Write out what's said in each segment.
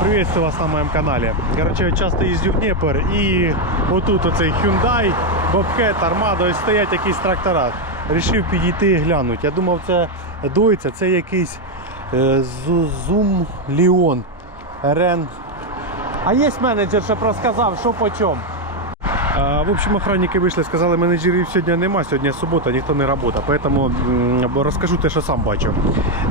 Приветствую вас на моем канале. Короче, я часто їздю в Дніпр і отут оцей Hyundai, Bobcat, Armada, ось стоять якісь трактора. Рішив підійти і глянути. Я думав, це дойця, це якийсь е, Zoom Leon RN. А є менеджер, щоб розказав, що по чому. В общем, охранники вийшли, сказали, менеджерів сьогодні нема, сьогодні субота, ніхто не працює. Поэтому м, розкажу те, що сам бачив.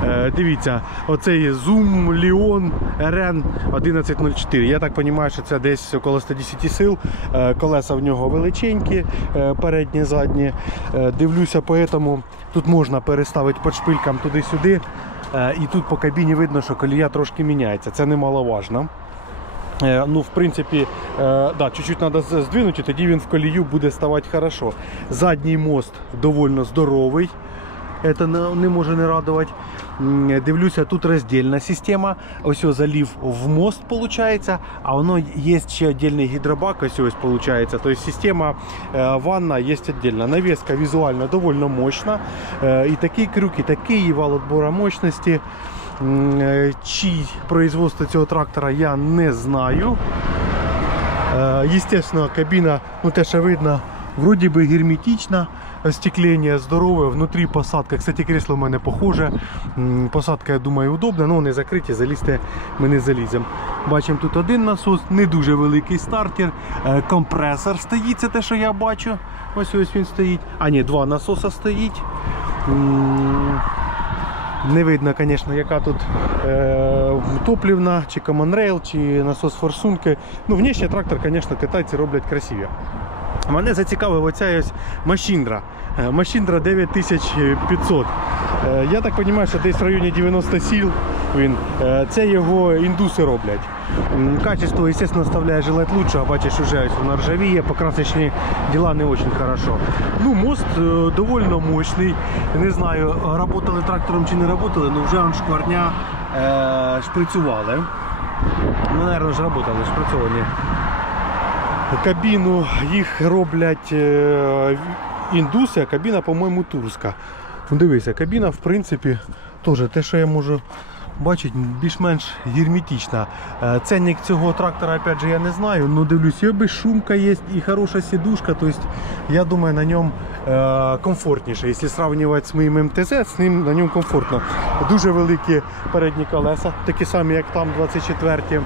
Е, дивіться, оцей Zoom Leon RN 1104. Я так розумію, що це десь около 110 сил. Е, колеса в нього величенькі, е, передні, задні. Е, дивлюся, поэтому тут можна переставити під шпилькам туди-сюди. І тут по кабіні видно, що колія трошки міняється. Це немаловажно. Е, Ну, в принципі, е, да, чуть-чуть треба здвинути, тоді він в колію буде ставати хорошо. Задній мост довольно здоровий. Це не, може не радувати. Дивлюся, тут роздільна система. Ось залів в мост, виходить, а воно є ще віддільний гідробак, ось ось виходить. Тобто система е, ванна є віддільна. Навіска візуально довольно мощна. І такий крюк, і такий вал відбору мощності. Е, Чий производство цього трактора я не знаю. Е, Естественно, кабіна, ну те, що видно, вроді би герметична, остеклення здорове, внутрі посадка. Кстати, кресло в мене похоже. Посадка, я думаю, удобна, але вони закриті, залізти ми не заліземо. Бачимо тут один насос, не дуже великий стартер, Е, компресор стоїть, це те, що я бачу. Ось ось він стоїть. А ні, два насоса стоїть. Не видно, звісно, яка тут е, топлівна, чи Rail, чи насос форсунки. Ну, Внешній трактор, звісно, китайці роблять красиві. Мене зацікавив оця ось Машіндра. Е, Машіндра 9500. Е, Я так розумію, що десь в районі 90 сіл він. Е, Це його індуси роблять. Качество, звісно, оставляє желать лучше, а бачиш, уже ось воно ржавіє, покрасочні не дуже хорошо. Ну, мост е, довольно мощний. Не знаю, работали трактором чи не работали, але вже он шкварня е, шприцювали. Ну, наверное, ж работали, шприцьовані. Кабіну їх роблять е, індуси, а кабіна, по-моєму, турська. Ну, дивися, кабіна, в принципі, теж те, що я можу бачити, більш-менш герметична. Е, Ценник цього трактора, опять же, я не знаю, але дивлюсь, і безшумка є, і хороша сідушка. Тобто, я думаю, на ньому е, комфортніше. Якщо сравнювати з моїм МТЗ, з ним на ньому комфортно. Дуже великі передні колеса, такі самі, як там 24-ті.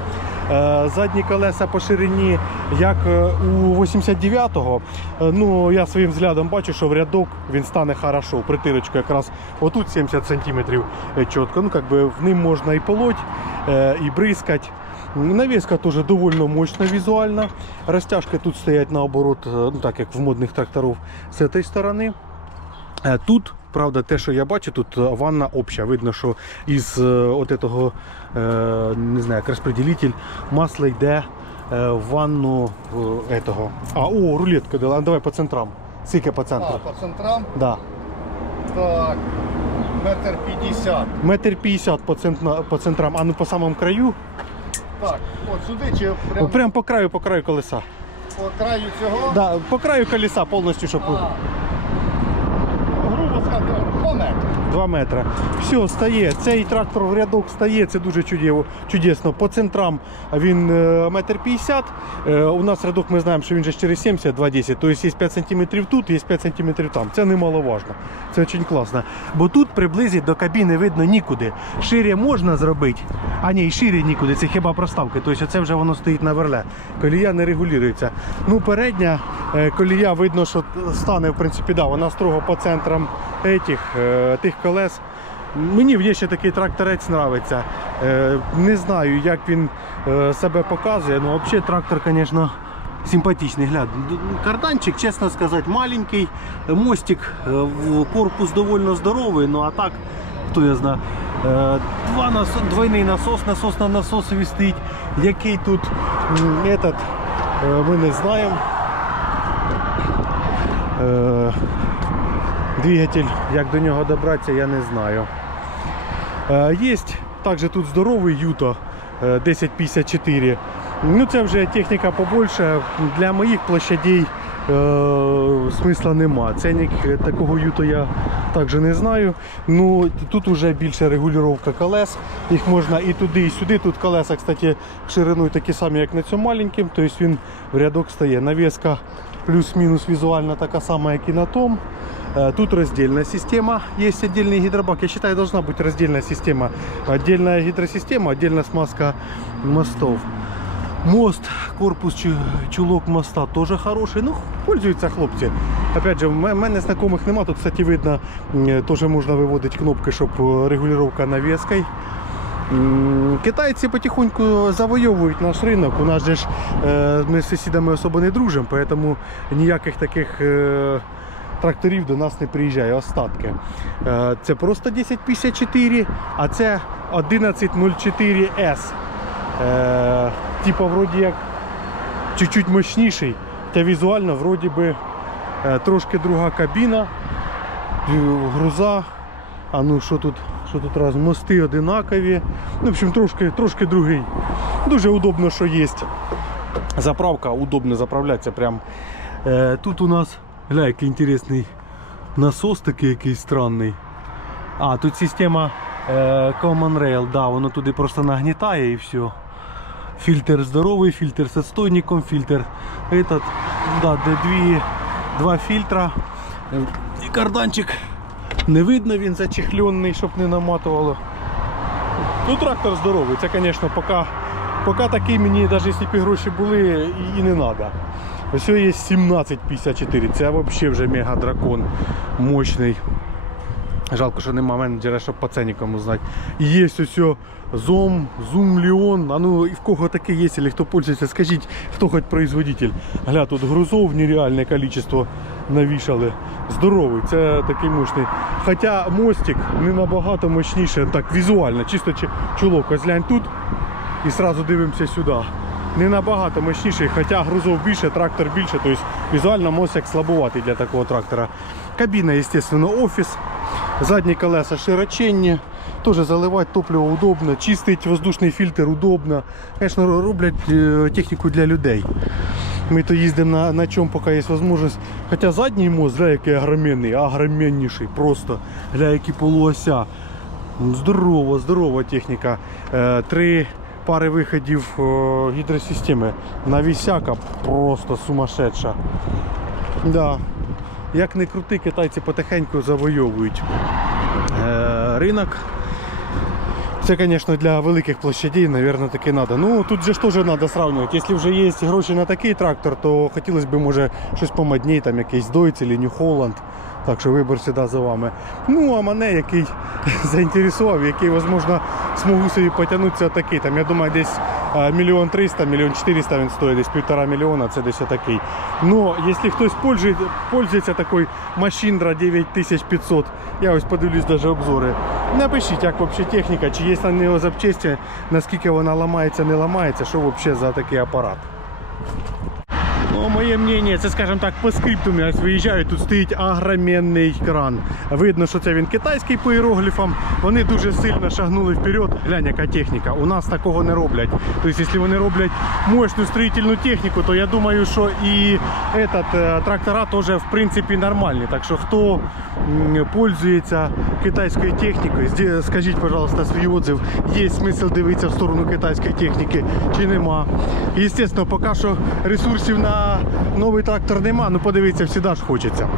Е, Задні колеса по ширині, як е, у 89-го. Е, Ну, я своїм взглядом бачу, що в рядок він стане хорошо. Притирочка якраз отут 70 см чітко. Ну, как в ним можна і полоть, і бризкати. Навіска теж доволі мощна візуально. Розтяжки тут стоять наоборот, ну так як в модних тракторів з цієї сторони. Тут, правда, те, що я бачу, тут е, ванна обща. Видно, що із е, от этого, е, не знаю, як розподілитель масло йде в ванну этого. А, о, рулетка дала. Давай по центрам. Скільки по А, по центрам, Да. так, метр п'ятдесят. Метр п'ятдесят по, центна- по центрам, а ну по самому краю. Так, от сюди чи прямо Прям по краю, по краю колеса. по краю цього. Да, по краю колеса повністю, щоб А, грубо сказати, два метри. 2 метри. Все, стає. Цей трактор в рядок стає, це дуже чудесно. По центрам він е, метр 50. Е, У нас рядок ми знаємо, що він же 4,70, 2,10. Тобто є 5 см тут, є 5 см там. Це немаловажно. Це дуже класно. Бо тут приблизить до кабіни видно нікуди. Шире можна зробити, а ні, шире нікуди. Це хіба проставки. Тобто це вже воно стоїть на верле. Колія не регулюється. Ну, передня е, колія видно, що стане, в принципі, да, вона строго по центрам этих, е, тих колес. Мені є ще такий тракторець нравиться. Е, Не знаю, як він е, себе показує, але взагалі трактор, звісно, симпатичний. Глянь, д- карданчик, чесно сказати, маленький, мостик, е, корпус доволі здоровий, ну а так, хто я знає. Два насос, двойний насос, насос на насосові стоїть. Який тут этот, ми не знаємо. Е, Двигатель, як до нього добратися, я не знаю. Е, Є також тут здоровий Юто е, 1054. Ну це вже техніка побольше. Для моїх площадей е, смисла нема. Ценник е, такого юто я також не знаю. Ну, тут вже більше регулювання колес. Їх можна і туди, і сюди. Тут колеса, кстати, шириною такі самі, як на цьому маленьким. Тобто він в рядок стає. Навіска плюс-мінус візуально така сама, як і на тому. Э, Тут раздельная система, есть отдельный гидробак. Я считаю, должна быть раздельная система. Отдельная гидросистема, отдельная смазка мостов. Мост, корпус, чу- чулок моста тоже хороший. Ну, пользуються хлопці. Опять же, в ме- мене знайомих нема. Тут, кстати, видно, м, теж можна виводити кнопки, щоб е, регулювання навіскою. М, Китайці потихоньку завойовують наш ринок. У нас же ж е, ми з сусідами особо не дружимо, тому ніяких таких е, тракторів до нас не приїжджає. Остатки. Е, Це просто 1054, а це 1104S. Е, Типа, вроді як чуть-чуть мощніший, та візуально вроді би е, трошки друга кабіна, груза. А ну що тут? Що тут раз? Мости одинакові. Ну, в общем, трошки, трошки другий. Дуже удобно, що є. Заправка, удобно заправлятися прям. Тут у нас, гля, який інтересний насос такий якийсь странний. А, тут система е, Common Rail, да, воно туди просто нагнітає і все. Фільтр здоровий, фільтр з отстойником, фільтр этот, да, де дві, два фільтра. І карданчик не видно, він зачехлений, щоб не наматувало. Ну, трактор здоровий. Це, звісно, поки, поки такий мені, навіть якщо б гроші були, і не треба. Ось є 1754. Це взагалі вже мега дракон мощний. Жалко, що нема менеджера, щоб по ценникам узнати. І є ось Зом, Zoom, Leon. А ну і в кого таке є, або хто пользується, скажіть, хто хоч производитель. Гля, тут грузов нереальне кількість навішали. Здоровий, це такий мощний. Хоча мостик не набагато мощніше, так візуально, чисто. Ось глянь тут і одразу дивимося сюди. Не набагато мощніший, хоча грузов більше, трактор більше, тобто візуально мостик слабуватий для такого трактора. Кабіна, звісно, офіс. Задні колеса широченні. Теж заливати топливо удобно, чистить воздушний фільтр удобно. Звісно, роблять е, техніку для людей. Ми то їздимо на, на чому, поки є можливість. Хоча задній мост, гля, який огроменний, огроменніший просто. Гля, які полуося. Здорова, здорова техніка. Е, Три пари виходів е, гідросистеми. Навісяка просто сумасшедша. Да. Як не крути, китайці потихеньку завойовують е, ринок. Це, звісно, для великих площадей, мабуть, таки треба. Ну, тут же ж теж треба сравнювати. Якщо вже є гроші на такий трактор, то хотілося б, може, щось помадній, там якийсь Deutz або Holland. Так що вибір сюди за вами. Ну, а мене, який заінтересував, який, можливо, змогу собі потягнутися такий. Там, я думаю, десь мільйон триста, мільйон чотириста він стоїть, десь півтора мільйона, це десь такий. Ну, якщо хтось пользує- пользується такою Машиндра 9500, я ось подивлюсь навіть обзори. Напишіть, як взагалі техніка, чи є на нього запчасті, наскільки вона ламається, не ламається, що взагалі за такий апарат. Моє мнение, це, скажімо так, по скрипту я ось виїжджаю, тут стоїть огроменний кран. Видно, що це він китайський по іерогліфам. Вони дуже сильно шагнули вперед. Глянь, яка техніка. У нас такого не роблять. Тобто, якщо вони роблять мощну строїтельну техніку, то я думаю, що і этот, е, трактора теж в принципі нормальні. Так що хто пользується китайською технікою, скажіть, пожалуйста, свій отзыв. Є смисл дивитися в сторону китайської техніки чи нема. Естественно, поки що ресурсів на новий трактор нема, ну подивіться, завжди ж хочеться.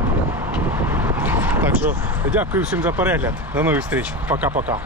Так що дякую всім за перегляд. До нових зустріч. Пока-пока.